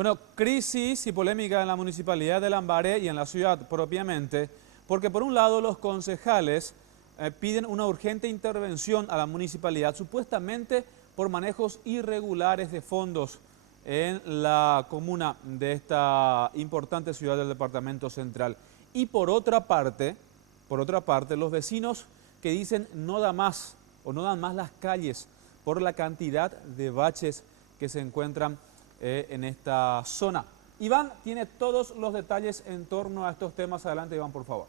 Bueno, crisis y polémica en la municipalidad de Lambaré y en la ciudad propiamente, porque por un lado los concejales piden una urgente intervención a la municipalidad, supuestamente por manejos irregulares de fondos en la comuna de esta importante ciudad del departamento central. Y por otra parte, los vecinos que dicen no da más o no dan más las calles por la cantidad de baches que se encuentran en esta zona. Iván tiene todos los detalles en torno a estos temas. Adelante, Iván, por favor.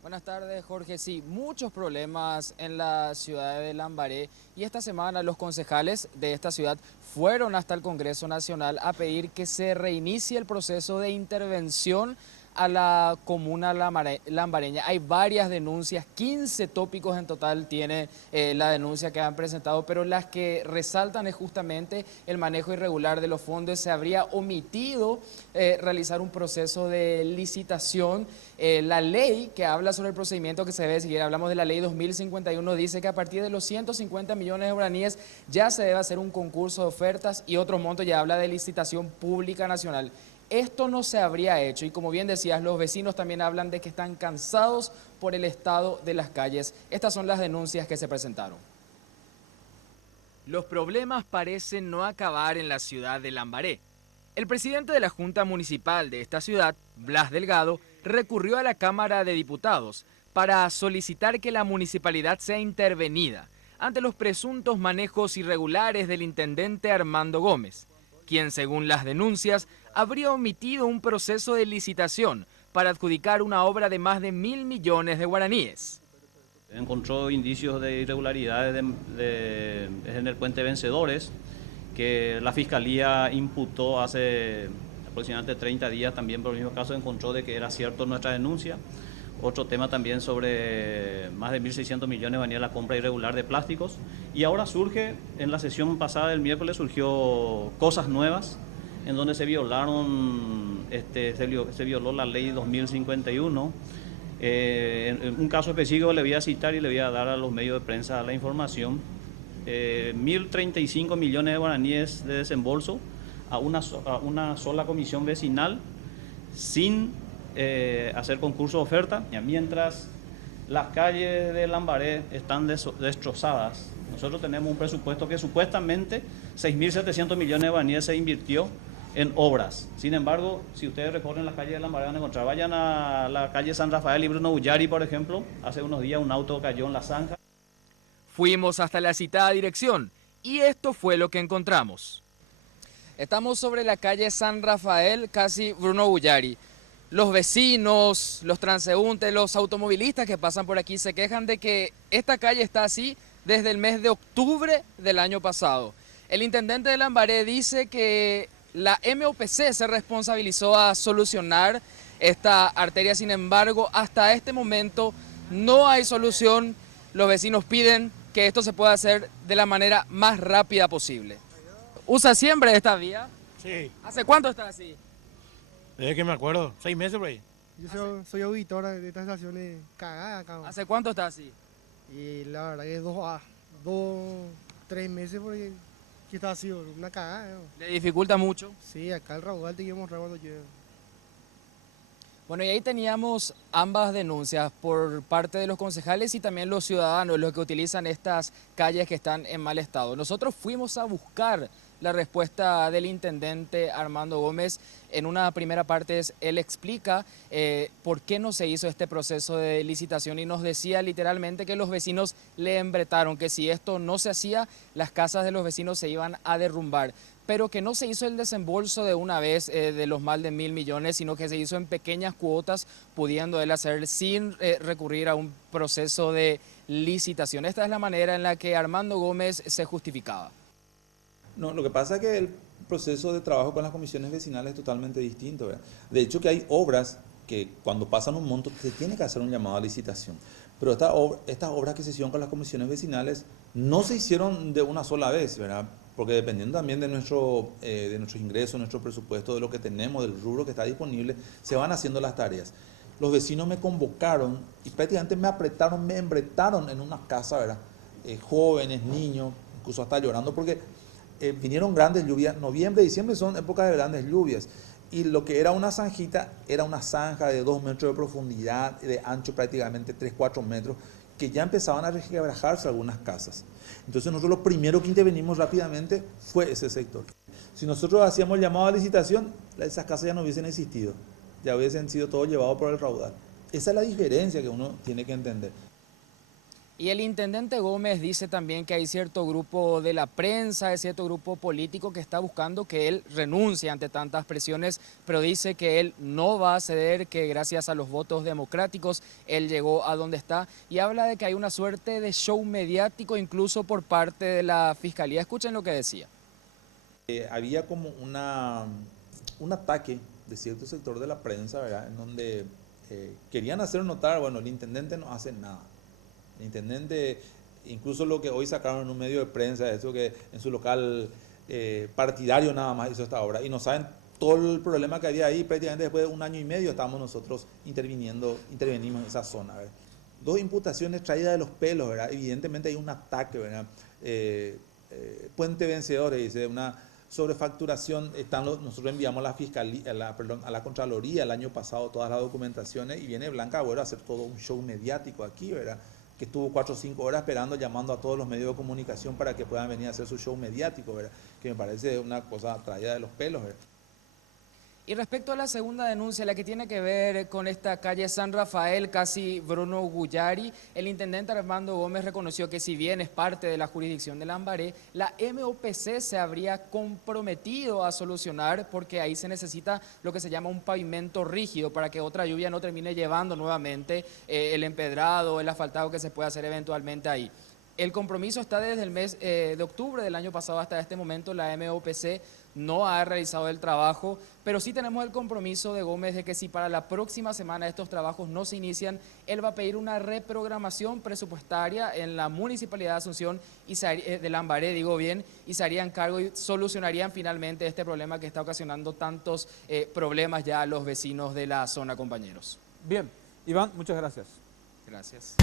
Buenas tardes, Jorge. Sí, muchos problemas en la ciudad de Lambaré y esta semana los concejales de esta ciudad fueron hasta el Congreso Nacional a pedir que se reinicie el proceso de intervención a la comuna lambareña. Hay varias denuncias, 15 tópicos en total tiene la denuncia que han presentado, pero las que resaltan es justamente el manejo irregular de los fondos. Se habría omitido realizar un proceso de licitación. La ley que habla sobre el procedimiento que se debe seguir, hablamos de la ley 2051, dice que a partir de los 150 millones de guaraníes ya se debe hacer un concurso de ofertas y otros montos, ya habla de licitación pública nacional. Esto no se habría hecho y como bien decías, los vecinos también hablan de que están cansados por el estado de las calles. Estas son las denuncias que se presentaron. Los problemas parecen no acabar en la ciudad de Lambaré. El presidente de la Junta Municipal de esta ciudad, Blas Delgado, recurrió a la Cámara de Diputados para solicitar que la municipalidad sea intervenida ante los presuntos manejos irregulares del intendente Armando Gómez, quien, según las denuncias, habría omitido un proceso de licitación para adjudicar una obra de más de 1.000 millones de guaraníes. Encontró indicios de irregularidades en el puente Vencedores, que la Fiscalía imputó hace aproximadamente 30 días también por el mismo caso, encontró de que era cierto nuestra denuncia. Otro tema también sobre más de 1.600 millones venía la compra irregular de plásticos. Y ahora surge, en la sesión pasada del miércoles, surgió cosas nuevas, en donde se violaron, se violó la ley 2051. En un caso específico le voy a citar y le voy a dar a los medios de prensa la información. 1.035 millones de guaraníes de desembolso a una sola comisión vecinal sin hacer concurso de oferta, mientras las calles de Lambaré están destrozadas. Nosotros tenemos un presupuesto que supuestamente 6.700 millones de guaraníes se invirtió en obras. Sin embargo, si ustedes recorren las calles de Lambaré van a encontrar, vayan a la calle San Rafael y Bruno Bullari, por ejemplo, hace unos días un auto cayó en la zanja. Fuimos hasta la citada dirección y esto fue lo que encontramos. Estamos sobre la calle San Rafael, casi Bruno Bullari. Los vecinos, los transeúntes, los automovilistas que pasan por aquí se quejan de que esta calle está así desde el mes de octubre del año pasado. El intendente de Lambaré dice que la MOPC se responsabilizó a solucionar esta arteria, sin embargo, hasta este momento no hay solución. Los vecinos piden que esto se pueda hacer de la manera más rápida posible. ¿Usa siempre esta vía? Sí. ¿Hace cuánto está así? Desde que me acuerdo, 6 meses por ahí. Yo soy auditora de estas estaciones cagadas acá. ¿Hace cuánto está así? Y la verdad que es 3 meses porque que está así, una cagada. ¿No? ¿Le dificulta mucho? Sí, acá el raudal te quiero mostrar cuando llueve. Bueno, y ahí teníamos ambas denuncias por parte de los concejales y también los ciudadanos, los que utilizan estas calles que están en mal estado. Nosotros fuimos a buscar la respuesta del intendente Armando Gómez. En una primera parte él explica por qué no se hizo este proceso de licitación y nos decía literalmente que los vecinos le embretaron, que si esto no se hacía, las casas de los vecinos se iban a derrumbar, pero que no se hizo el desembolso de una vez de los más de 1.000 millones, sino que se hizo en pequeñas cuotas, pudiendo él hacer sin recurrir a un proceso de licitación. Esta es la manera en la que Armando Gómez se justificaba. No, lo que pasa es que el proceso de trabajo con las comisiones vecinales es totalmente distinto, ¿verdad? De hecho que hay obras que cuando pasan un monto se tiene que hacer un llamado a licitación. Pero estas obras que se hicieron con las comisiones vecinales no se hicieron de una sola vez, ¿verdad? Porque dependiendo también de nuestros ingresos, nuestro presupuesto, de lo que tenemos, del rubro que está disponible, se van haciendo las tareas. Los vecinos me convocaron y prácticamente me apretaron, me embretaron en una casa, ¿verdad? Jóvenes, niños, incluso hasta llorando, porque vinieron grandes lluvias, noviembre, diciembre son épocas de grandes lluvias. Y lo que era una zanjita, era una zanja de 2 metros de profundidad, de ancho prácticamente 3, 4 metros, que ya empezaban a resquebrajarse algunas casas. Entonces nosotros lo primero que intervenimos rápidamente fue ese sector. Si nosotros hacíamos el llamado a licitación, esas casas ya no hubiesen existido, ya hubiesen sido todo llevado por el raudal. Esa es la diferencia que uno tiene que entender. Y el intendente Gómez dice también que hay cierto grupo de la prensa, hay cierto grupo político que está buscando que él renuncie ante tantas presiones, pero dice que él no va a ceder, que gracias a los votos democráticos él llegó a donde está, y habla de que hay una suerte de show mediático incluso por parte de la Fiscalía. Escuchen lo que decía. Había como un ataque de cierto sector de la prensa, ¿verdad? En donde querían hacer notar, bueno, el intendente no hace nada. El intendente, incluso lo que hoy sacaron en un medio de prensa, eso que en su local partidario nada más hizo esta obra, y no saben todo el problema que había ahí. Prácticamente después de 1 año y medio estábamos nosotros intervenimos en esa zona, ¿verdad? 2 imputaciones traídas de los pelos, ¿verdad? Evidentemente hay un ataque, ¿verdad? Puente Vencedores, dice, una sobrefacturación. Nosotros enviamos a la Fiscalía, a la Contraloría el año pasado todas las documentaciones, y viene Blanca Agüero a hacer todo un show mediático aquí, ¿verdad? Que estuvo 4 o 5 horas esperando, llamando a todos los medios de comunicación para que puedan venir a hacer su show mediático, ¿verdad? Que me parece una cosa traída de los pelos, ¿verdad? Y respecto a la segunda denuncia, la que tiene que ver con esta calle San Rafael, casi Bruno Guyari, el intendente Armando Gómez reconoció que si bien es parte de la jurisdicción de Lambaré, la MOPC se habría comprometido a solucionar, porque ahí se necesita lo que se llama un pavimento rígido para que otra lluvia no termine llevando nuevamente el empedrado, el asfaltado que se puede hacer eventualmente ahí. El compromiso está desde el mes de octubre del año pasado hasta este momento. La MOPC no ha realizado el trabajo, pero sí tenemos el compromiso de Gómez de que si para la próxima semana estos trabajos no se inician, él va a pedir una reprogramación presupuestaria en la Municipalidad de Asunción y de Lambaré, digo bien, y se harían cargo y solucionarían finalmente este problema que está ocasionando tantos problemas ya a los vecinos de la zona, compañeros. Bien, Iván, muchas gracias. Gracias.